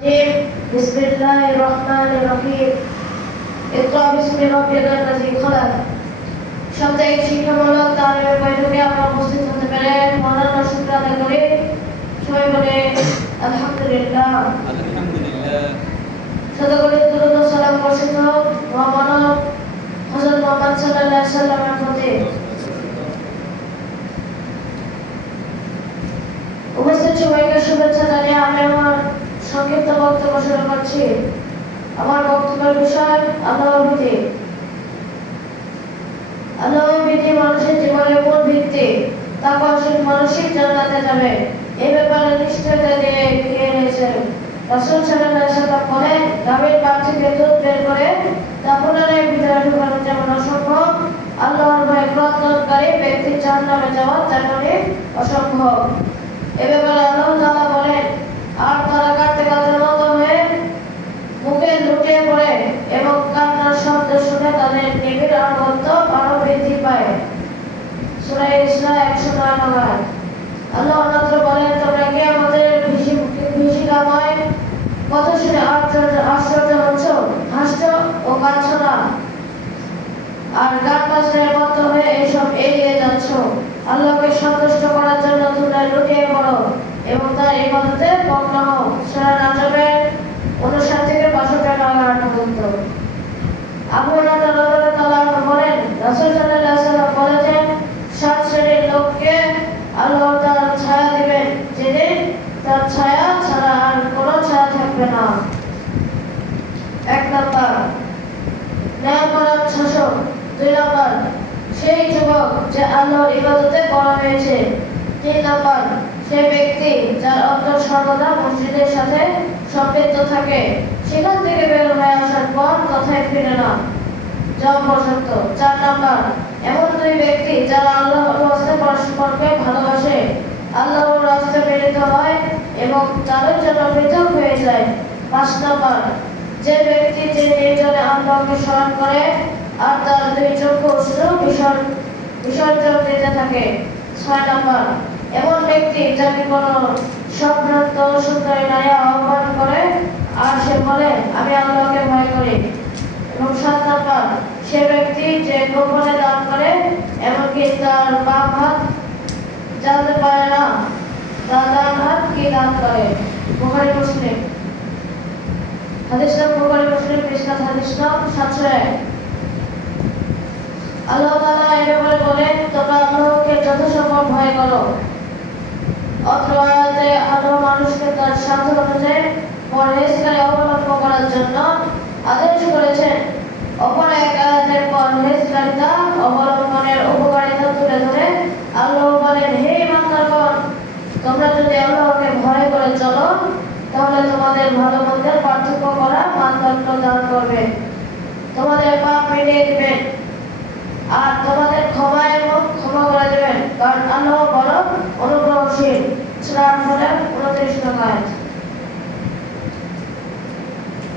बिस्मिल्लाहिर्रहमानिर्रहीम इक़रा बिस्मि रब्बिकल लज़ी खलक़ সাপ্তাহিক শিক্ষামূলক তালিমের বৈঠকে আমরা উপস্থিত হতে পেরে মহান শুকর আদায় করি। সবাই বলে আলহামদুলিল্লাহ। শতকোটি দুরূদ ও সালাম বর্ষিত মহামানব হযরত মুহাম্মদ সাল্লাল্লাহু আলাইহি ওয়াসাল্লামের প্রতি। উপস্থিত সবাইকে শুভেচ্ছা জানিয়ে আমি আমার সংক্ষিপ্ত বক্তব্য শুরু করছি। আমার বক্তব্যের বিষয় আল্লাহর ভীতি। আল্লাহর ভীতি মানুষের জীবনের মূল ভিত্তি। তাকওয়াশীল মানুষই জান্নাতে যাবে, এই ব্যাপারে নিশ্চয়তা দিয়ে এগিয়ে রয়েছেন। রাসূল সাল্লাল্লাহু আলাইহি ওয়াসাল্লাম বলেন, গাভীর পাল থেকে দুধ বের করে তা পুনরায় ভিতরে ঢোকানো যেমন অসম্ভব, আল্লাহর ভয় প্রত্যয়নকারী ব্যক্তির জাহান্নামে যাওয়া তেমনই অসম্ভব। এ ব্যাপারে আল্লাহ তাআলা বলেন, আর তারা কাঁদতে কাঁদতে নত হয়ে মুখে লুটিয়ে পড়ে এবং কান্নার শব্দ শুনে তাদের নিবিড় আনুগত্য আরো বৃদ্ধি পায়। সূরা ইসরা 109 নম্বর আয়াত। আল্লাহ অন্যত্র বলেন, তোমরা কি আমাদের ভীষিকাময় কথা শুনে আশ্চর্য হচ্ছ, হাসছ ও কাঁদছ না, আর গান বাজনায় মত্ত হয়ে এসব এড়িয়ে যাচ্ছ। আল্লাহকে সন্তুষ্ট করার জন্য তোমরা লুটিয়ে পড়ো এবং তার ইবাদতে মগ্ন হও। সূরা নাজমের 59 থেকে 62 নম্বর আয়াত পর্যন্ত। আবু হুরায়রা রাদিয়াল্লাহু তাআলা বলেন, রাসূল সাল্লাল্লাহু আলাইহি ওয়াসাল্লাম বলেছেন, 7 শ্রেণীর লোককে আল্লাহ তার ছায়া দিবেন, যেদিন তার ছায়া ছাড়া আর কোনো ছায়া থাকবে না। 1 নম্বর ন্যায়পরায়ণ শাসক। 2 নম্বর সেই যুবক যে আল্লাহর ইবাদতে করা হয়েছে। 3 নম্বর সেই ব্যক্তি যার অন্তর সর্বদা মসজিদের সাথে সম্পৃক্ত থাকে, সেখান থেকে বের হয়ে আসার পর কথায় ফিরে না যাওয়া পর্যন্ত। 4 নম্বর এমন 2 ব্যক্তি যারা আল্লাহর রাস্তায় পরস্পরকে ভালোবাসে, আল্লাহর রাস্তায় প্রেরিত হয় এবং তাদের জন্য পৃথক হয়ে যায়। 5 নম্বর যে ব্যক্তি যে নির্জনে আল্লাহকে স্মরণ করে আর তার 2 চক্ষু অশ্রু বিসর্জন দিতে থাকে। 6 নম্বর এমন ব্যক্তি যাকে কোনো সম্ভ্রান্ত সুন্দরী নারী আহ্বান করে আর সে বলে, আমি আল্লাহকে ভয় করি। এবং 7 নম্বর সে ব্যক্তি যে গোপনে দান করে, এমনকি তার বাম হাত জানতে পারে না তার ডান হাত কি দান করে। বুখারী মুসলিম হাদিস নাম বুখারী মুসলিম পৃষ্ঠা হাদিস নাম 701। আল্লাহ তাআলা এই ব্যাপারে বলেন, তোমরা আল্লাহকে যথাসম্ভব ভয় করো। অত্র আয়াতে আল্লাহ মানুষকে তার সাধ্য অনুযায়ী পরহেজগারি অবলম্বন করার জন্য আদেশ করেছেন। অপর এক আয়াতের পরহেজগারিতা অবলম্বনের উপকারিতা তুলে ধরে আল্লাহ বলেন, হে ঈমানদারগণ, তোমরা যদি আল্লাহকে ভয় করে চলো, তাহলে তোমাদের ভালো মন্দের পার্থক্য করা মানদণ্ড দান করবে, তোমাদের পাপ মিটিয়ে দিবেন আর তোমাদের ক্ষমায় ক্ষমা করে দেবেন, কারণ আল্লাহ বড় অনুগ্রহশীল। সূরা আনফালের 29 নম্বর আয়াত।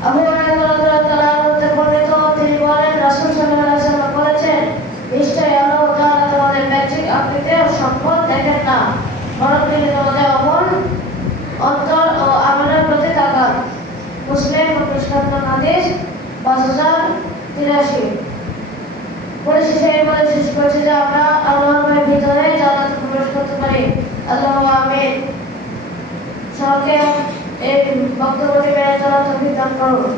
আবু হুরায়রা রাদিয়াল্লাহু তাআলা হতে বর্ণিত, তিনি বলেন, রাসূল সাল্লাল্লাহু আলাইহি ওয়াসাল্লাম বলেছেন, নিশ্চয়ই আল্লাহ তাআলা তোমাদের বাহ্যিক আকৃতি ও সম্পদ দেখেন না, বরং তিনি তোমাদের অমল অন্তর ও আমলের প্রতি তাকান। মুসলিম হাদিস 5083। পরিশেষে বলে শেষ করছি যে আমরা আল্লাহর ভিতরে জান্নাতে প্রবেশ করতে পারি। আল্লাহু আমিন। সবাইকে এই বক্তব্যটি মেনে চলার তৌফিক দান করুন।